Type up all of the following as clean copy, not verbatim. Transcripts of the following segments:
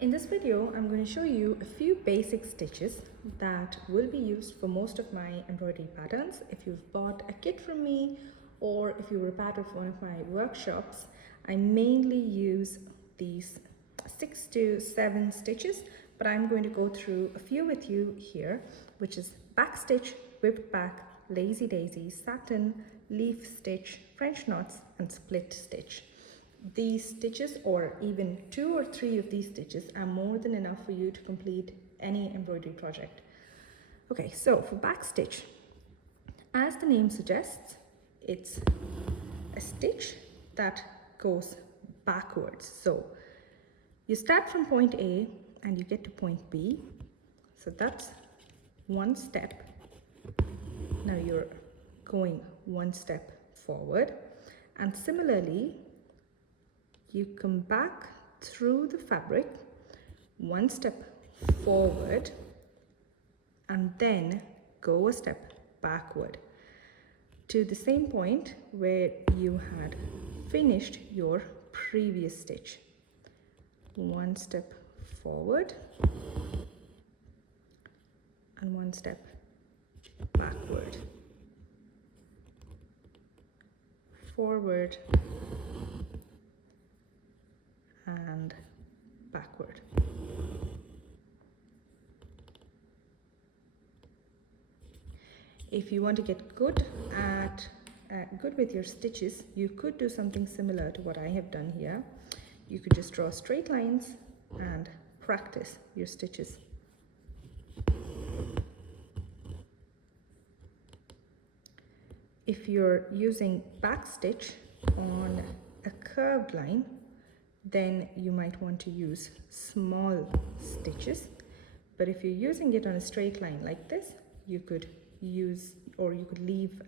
In this video, I'm going to show you a few basic stitches that will be used for most of my embroidery patterns. If you've bought a kit from me or if you were part of one of my workshops, I mainly use these 6 to 7 stitches, but I'm going to go through a few with you here, which is back stitch, whipped back, lazy daisy, satin, leaf stitch, French knots and split stitch. These stitches, or even 2 or 3 of these stitches, are more than enough for you to complete any embroidery project. Okay, so for back stitch, as the name suggests, it's a stitch that goes backwards. So you start from point A and you get to point B. So that's one step. Now you're going one step forward, and similarly you come back through the fabric one step forward and then go a step backward to the same point where you had finished your previous stitch. One step forward and one step backward, forward and backward. If you want to get good with your stitches, you could do something similar to what I have done here. You could just draw straight lines and practice your stitches. If you're using back stitch on a curved line, then you might want to use small stitches. But if you're using it on a straight line like this, you could use, or you could leave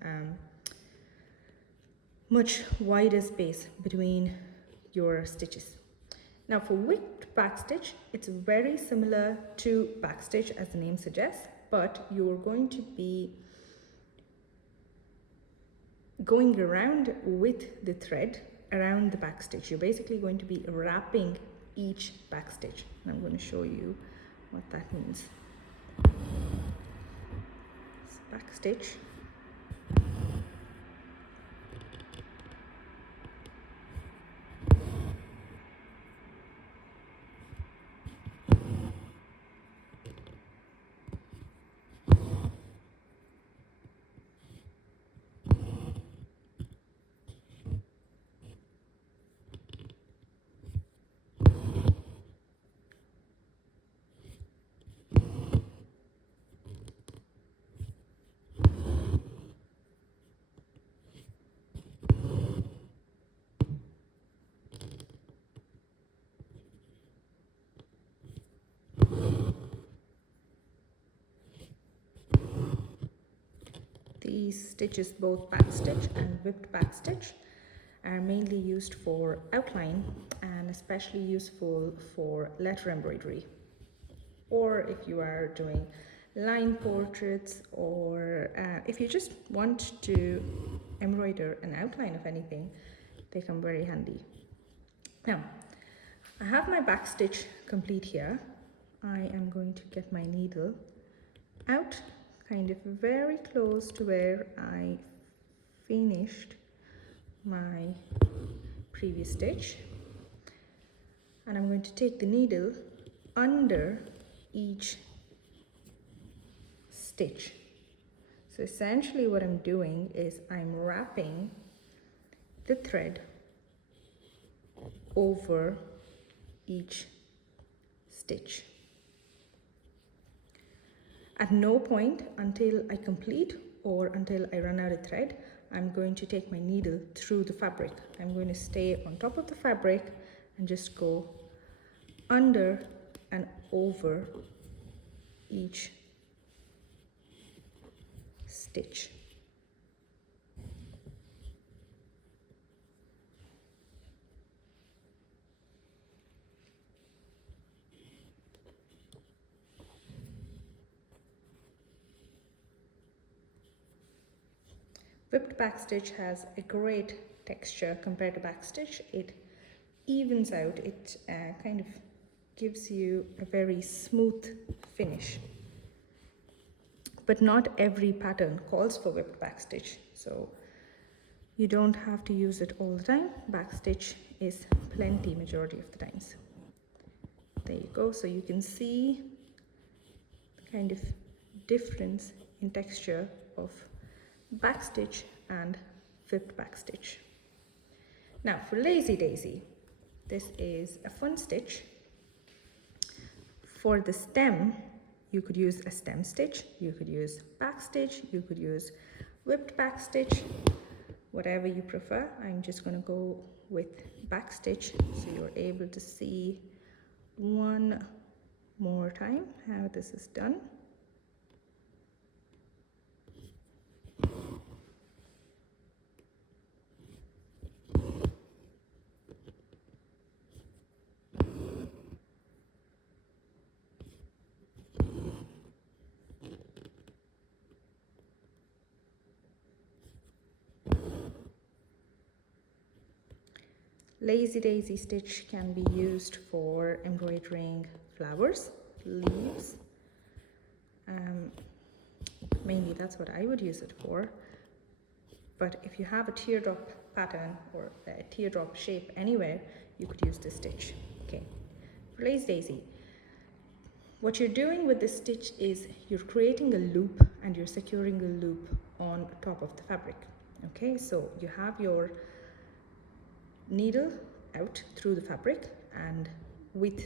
much wider space between your stitches. Now for whipped back stitch, it's very similar to back stitch as the name suggests, but you're going to be going around with the thread around the back stitch. You're basically going to be wrapping each back stitch. And I'm going to show you what that means. So back stitch, these stitches, both back stitch and whipped back stitch, are mainly used for outline and especially useful for letter embroidery, or if you are doing line portraits, or if you just want to embroider an outline of anything, they come very handy. Now I have my back stitch complete here. I am going to get my needle out kind of very close to where I finished my previous stitch, and I'm going to take the needle under each stitch. So essentially what I'm doing is I'm wrapping the thread over each stitch. At no point until I complete or until I run out of thread, I'm going to take my needle through the fabric. I'm going to stay on top of the fabric and just go under and over each stitch. Whipped back stitch has a great texture compared to back stitch. It evens out, it kind of gives you a very smooth finish. But not every pattern calls for whipped backstitch, so you don't have to use it all the time. Backstitch is plenty majority of the times. There you go. So you can see the kind of difference in texture of backstitch and whipped backstitch. Now for Lazy Daisy, this is a fun stitch. For the stem, you could use a stem stitch, you could use backstitch, you could use whipped backstitch, whatever you prefer. I'm just going to go with backstitch so you're able to see one more time how this is done. Lazy Daisy stitch can be used for embroidering flowers, leaves. Mainly that's what I would use it for. But if you have a teardrop pattern or a teardrop shape anywhere, you could use this stitch. Okay. For Lazy Daisy, what you're doing with this stitch is you're creating a loop and you're securing a loop on top of the fabric. Okay, so you have your needle out through the fabric, and with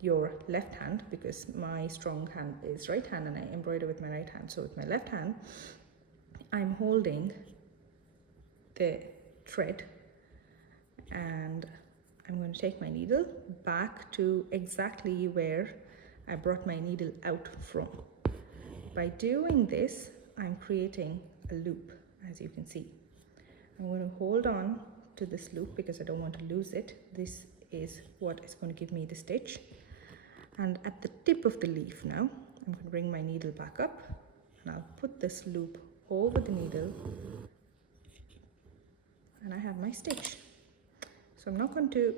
your left hand, because my strong hand is right hand and I embroider with my right hand, so with my left hand I'm holding the thread and I'm going to take my needle back to exactly where I brought my needle out from. By doing this, I'm creating a loop, as you can see. I'm going to hold on to this loop because I don't want to lose it. This is what is going to give me the stitch. And at the tip of the leaf now, I'm going to bring my needle back up and I'll put this loop over the needle and I have my stitch. So I'm not going to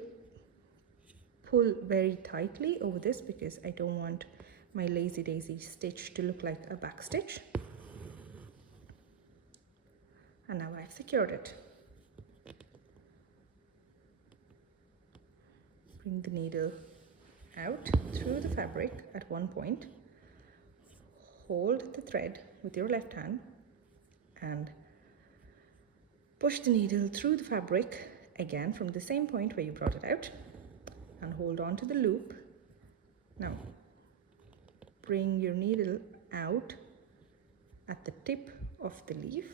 pull very tightly over this because I don't want my Lazy Daisy stitch to look like a back stitch. And now I've secured it. Bring the needle out through the fabric at one point, hold the thread with your left hand and push the needle through the fabric again from the same point where you brought it out and hold on to the loop. Now bring your needle out at the tip of the leaf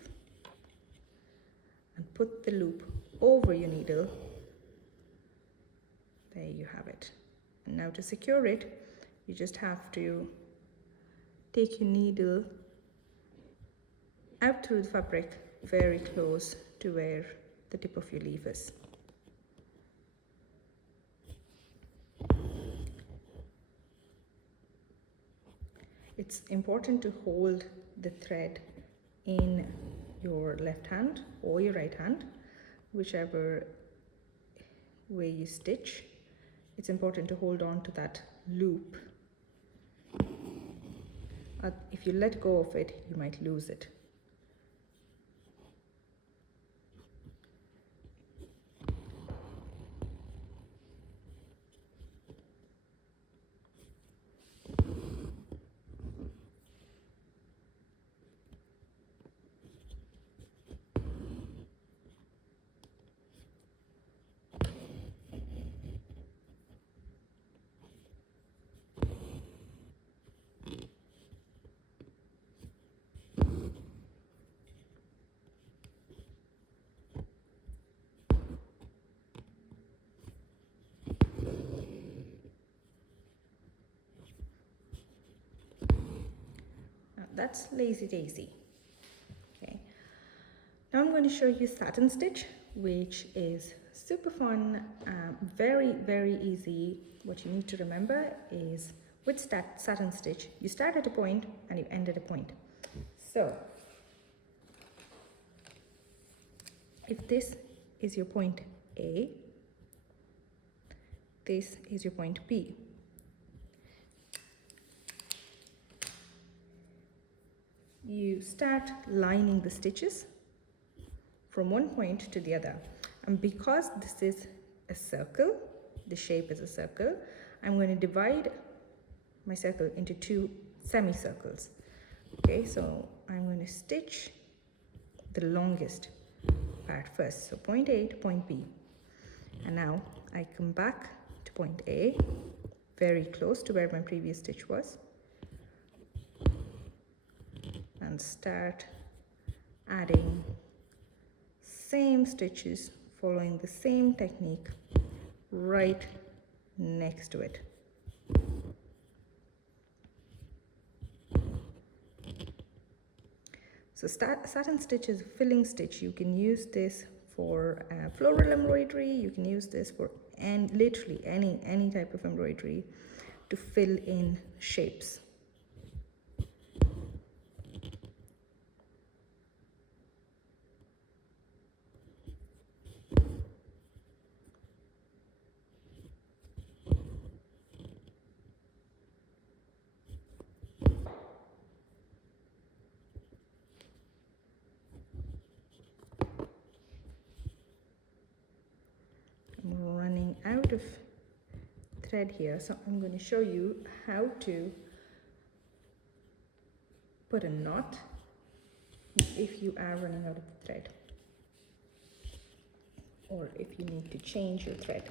and put the loop over your needle. There you have it. And now to secure it, you just have to take your needle out through the fabric very close to where the tip of your leaf is. It's important to hold the thread in your left hand or your right hand, whichever way you stitch. It's important to hold on to that loop. If you let go of it, you might lose it. That's Lazy Daisy. Okay. Now I'm going to show you satin stitch, which is super fun, very easy. What you need to remember is with satin stitch, you start at a point and you end at a point. So if this is your point A, this is your point B. you start lining the stitches from one point to the other. And because this is a circle, the shape is a circle, I'm going to divide my circle into two semicircles. Okay, so I'm going to stitch the longest part first, so point A to point B, and now I come back to point A, very close to where my previous stitch was, and start adding same stitches following the same technique right next to it. So satin stitch is a filling stitch. You can use this for floral embroidery. You can use this for literally any type of embroidery to fill in shapes. I'm running out of thread here, so I'm going to show you how to put a knot if you are running out of the thread, or if you need to change your thread.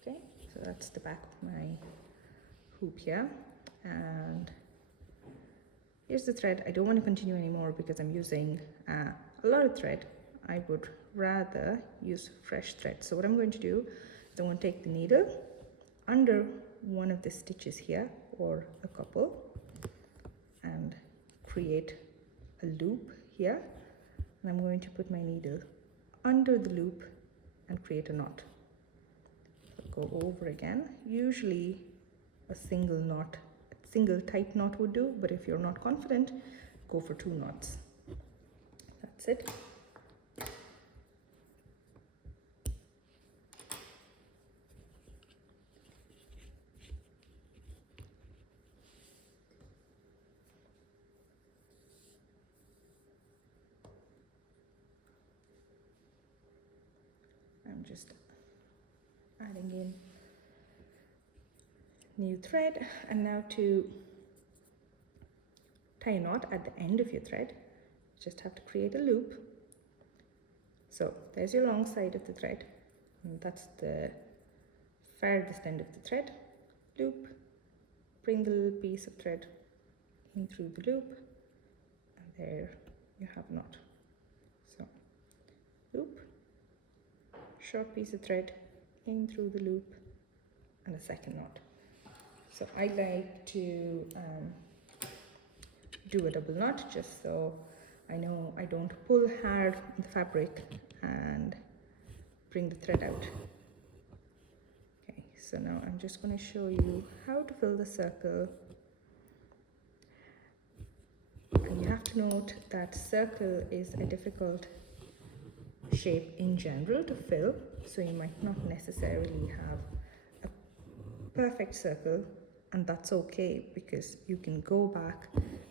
Okay, so that's the back of my hoop here, and here's the thread. I don't want to continue anymore because I'm using a lot of thread. I would rather use fresh thread. So what I'm going to do is I'm going to take the needle under one of the stitches here, or a couple, and create a loop here, and I'm going to put my needle under the loop and create a knot. So go over again. Usually a single tight knot would do, but if you're not confident, go for 2 knots. That's it. I'm just adding in new thread, and now to tie a knot at the end of your thread, you just have to create a loop. So there's your long side of the thread, and that's the farthest end of the thread. Loop, bring the little piece of thread in through the loop, and there you have a knot. So loop, short piece of thread in through the loop, and a second knot. So I like to do a double knot just so I know I don't pull hard on the fabric and bring the thread out. Okay, so now I'm just going to show you how to fill the circle. And you have to note that circle is a difficult shape in general to fill, so you might not necessarily have a perfect circle, and that's okay because you can go back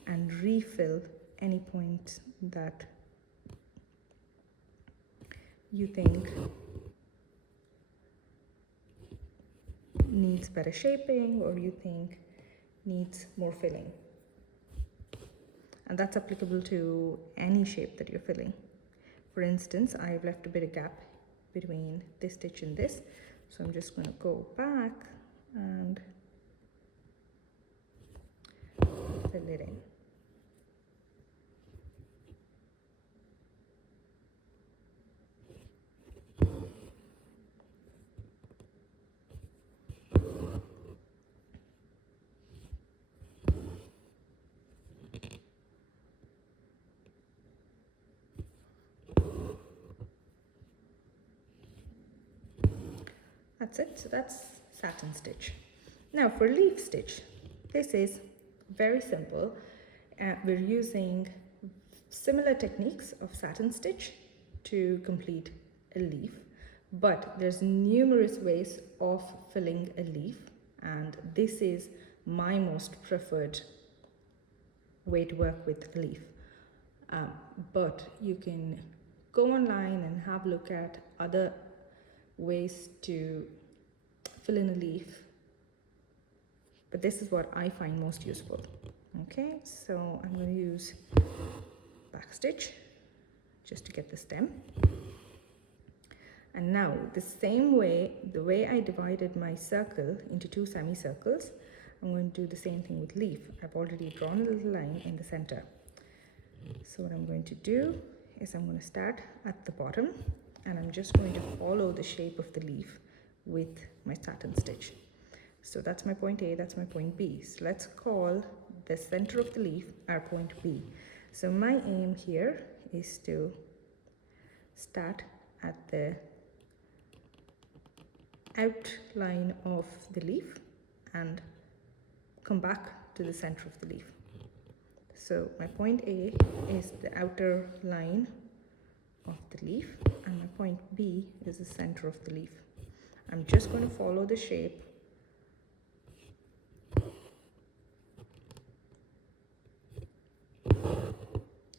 and refill any point that you think needs better shaping or you think needs more filling. And that's applicable to any shape that you're filling. For instance, I've left a bit of gap between this stitch and this, so I'm just going to go back and fill it in. That's it. So that's satin stitch. Now for leaf stitch, this is very simple. We're using similar techniques of satin stitch to complete a leaf, but there's numerous ways of filling a leaf, and this is my most preferred way to work with a leaf. But you can go online and have a look at other ways to fill in a leaf, but this is what I find most useful. Okay, so I'm going to use backstitch just to get the stem. And now the same way, the way I divided my circle into 2 semicircles, I'm going to do the same thing with leaf. I've already drawn a little line in the center. So what I'm going to do is I'm going to start at the bottom, and I'm just going to follow the shape of the leaf with my satin stitch. So that's my point A, that's my point B. So let's call the center of the leaf our point B. So my aim here is to start at the outline of the leaf and come back to the center of the leaf. So my point A is the outer line of the leaf, and my point B is the center of the leaf. I'm just going to follow the shape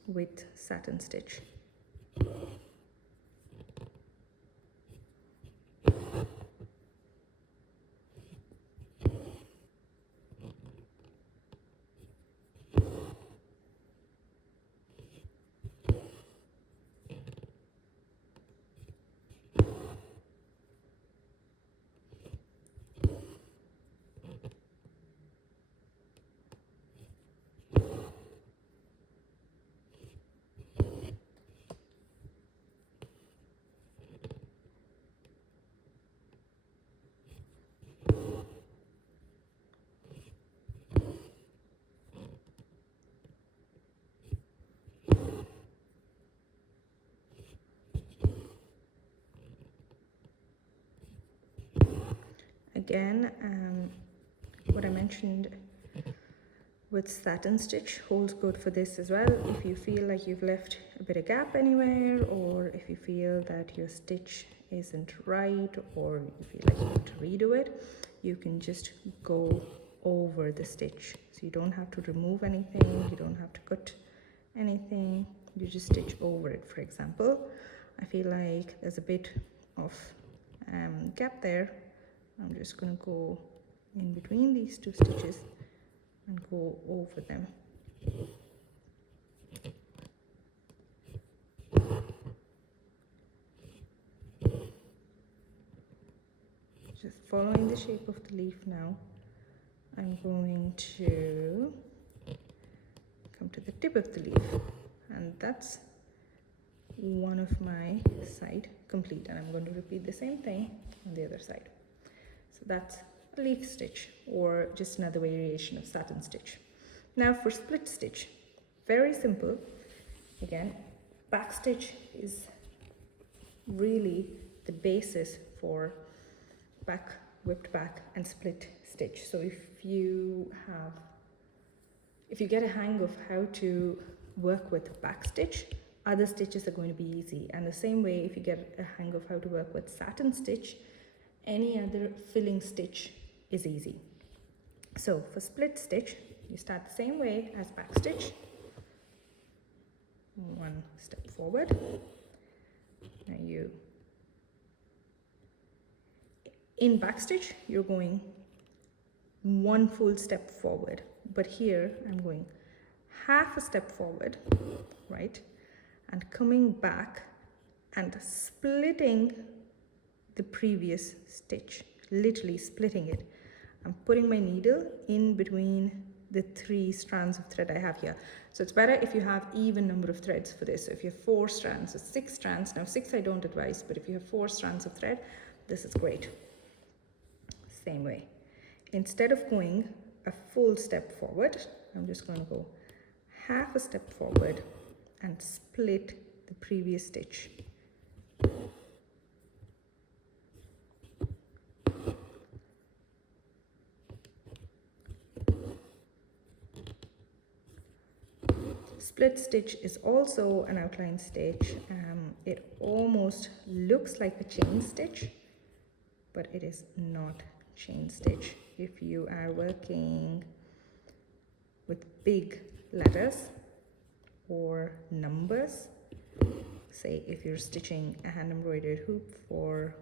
with satin stitch. Again, what I mentioned with satin stitch holds good for this as well. If you feel like you've left a bit of gap anywhere, or if you feel that your stitch isn't right, or you feel like you have to redo it, you can just go over the stitch. So you don't have to remove anything, you don't have to cut anything, you just stitch over it. For example, I feel like there's a bit of gap there. I'm just going to go in between these 2 stitches and go over them. Just following the shape of the leaf now, I'm going to come to the tip of the leaf, and that's one of my side complete, and I'm going to repeat the same thing on the other side. So that's a leaf stitch, or just another variation of satin stitch. Now for split stitch, very simple. Again, back stitch is really the basis for back, whipped back and split stitch. So if you get a hang of how to work with back stitch, other stitches are going to be easy. And the same way, if you get a hang of how to work with satin stitch, any other filling stitch is easy. So for split stitch, you start the same way as back stitch. 1 step forward. Now in back stitch, you're going 1 full step forward, but here I'm going half a step forward, right? And coming back and splitting the previous stitch, literally splitting it. I'm putting my needle in between the 3 strands of thread I have here. So it's better if you have even number of threads for this. So if you have 4 strands or 6 strands, now 6 I don't advise, but if you have 4 strands of thread, this is great. Same way. Instead of going a full step forward, I'm just going to go half a step forward and split the previous stitch. Split stitch is also an outline stitch. It almost looks like a chain stitch, but it is not chain stitch. If you are working with big letters or numbers, say if you're stitching a hand embroidered hoop for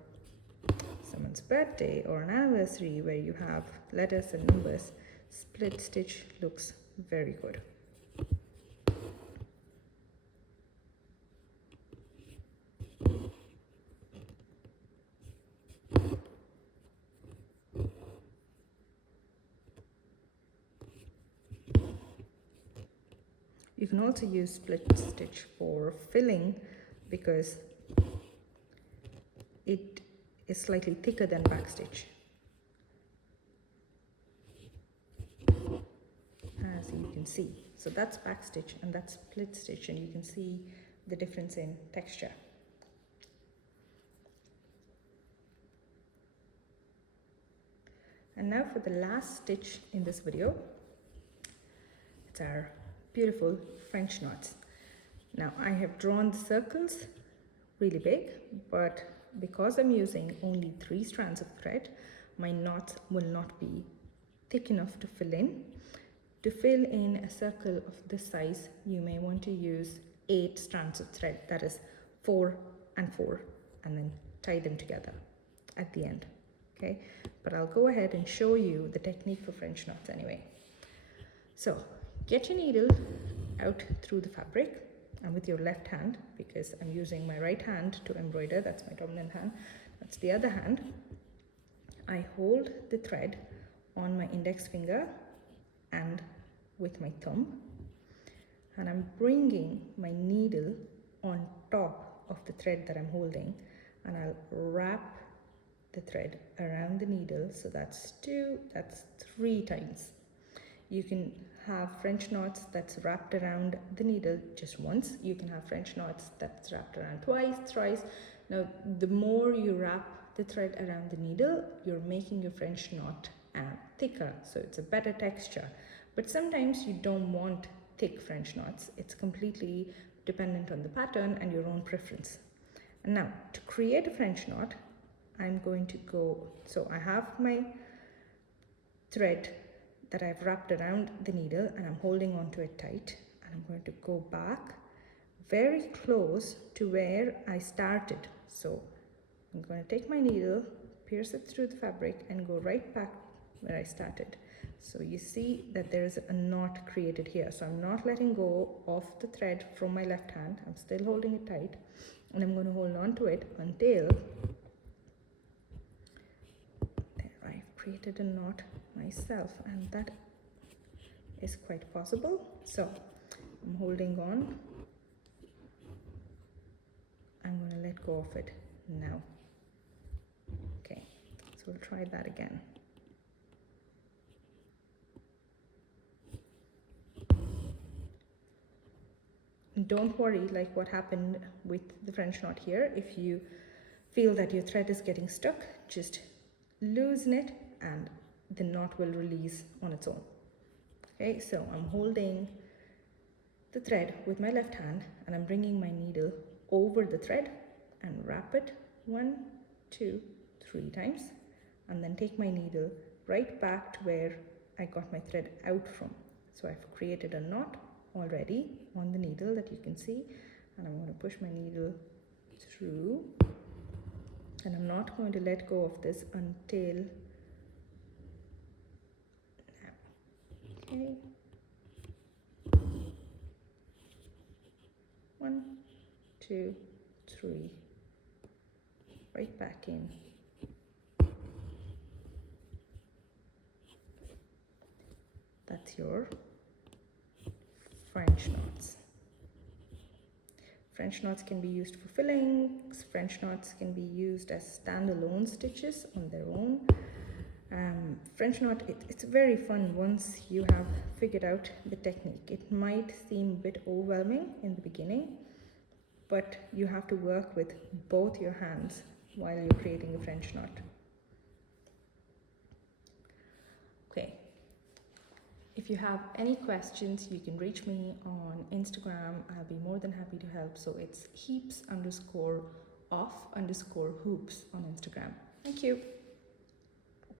someone's birthday or an anniversary where you have letters and numbers, split stitch looks very good. You can also use split stitch for filling because it is slightly thicker than back stitch. As you can see. So that's back stitch and that's split stitch, and you can see the difference in texture. And now for the last stitch in this video, it's our beautiful French knots. Now I have drawn the circles really big, but because I'm using only 3 strands of thread, my knots will not be thick enough to fill in. To fill in a circle of this size, you may want to use 8 strands of thread, that is 4 and 4, and then tie them together at the end. Okay, but I'll go ahead and show you the technique for French knots anyway. So get your needle out through the fabric and with your left hand, because I'm using my right hand to embroider, that's my dominant hand, that's the other hand. I hold the thread on my index finger and with my thumb, and I'm bringing my needle on top of the thread that I'm holding, and I'll wrap the thread around the needle. So that's 2, that's 3 times. You can have French knots that's wrapped around the needle just once. You can have French knots that's wrapped around twice, thrice. Now, the more you wrap the thread around the needle, you're making your French knot thicker, so it's a better texture. But sometimes you don't want thick French knots. It's completely dependent on the pattern and your own preference. And now, to create a French knot, I'm going to go, so I have my thread that I've wrapped around the needle and I'm holding onto it tight, and I'm going to go back very close to where I started. So I'm going to take my needle, pierce it through the fabric, and go right back where I started. So you see that there's a knot created here. So I'm not letting go of the thread from my left hand. I'm still holding it tight, and I'm going to hold on to it until I've created a knot myself, and that is quite possible. So I'm holding on. I'm going to let go of it now. Okay, so we'll try that again. Don't worry like what happened with the French knot here. If you feel that your thread is getting stuck, just loosen it and the knot will release on its own. Okay, so I'm holding the thread with my left hand and I'm bringing my needle over the thread and wrap it 1, 2, 3 times, and then take my needle right back to where I got my thread out from. So I've created a knot already on the needle that you can see, and I'm going to push my needle through, and I'm not going to let go of this until now. Okay, 1, 2, 3, right back in. That's your French knots. French knots can be used for fillings. French knots can be used as standalone stitches on their own. French knot, it's very fun once you have figured out the technique. It might seem a bit overwhelming in the beginning, but you have to work with both your hands while you're creating a French knot. Okay. If you have any questions, you can reach me on Instagram. I'll be more than happy to help. So it's heaps_off_hoops on Instagram. Thank you.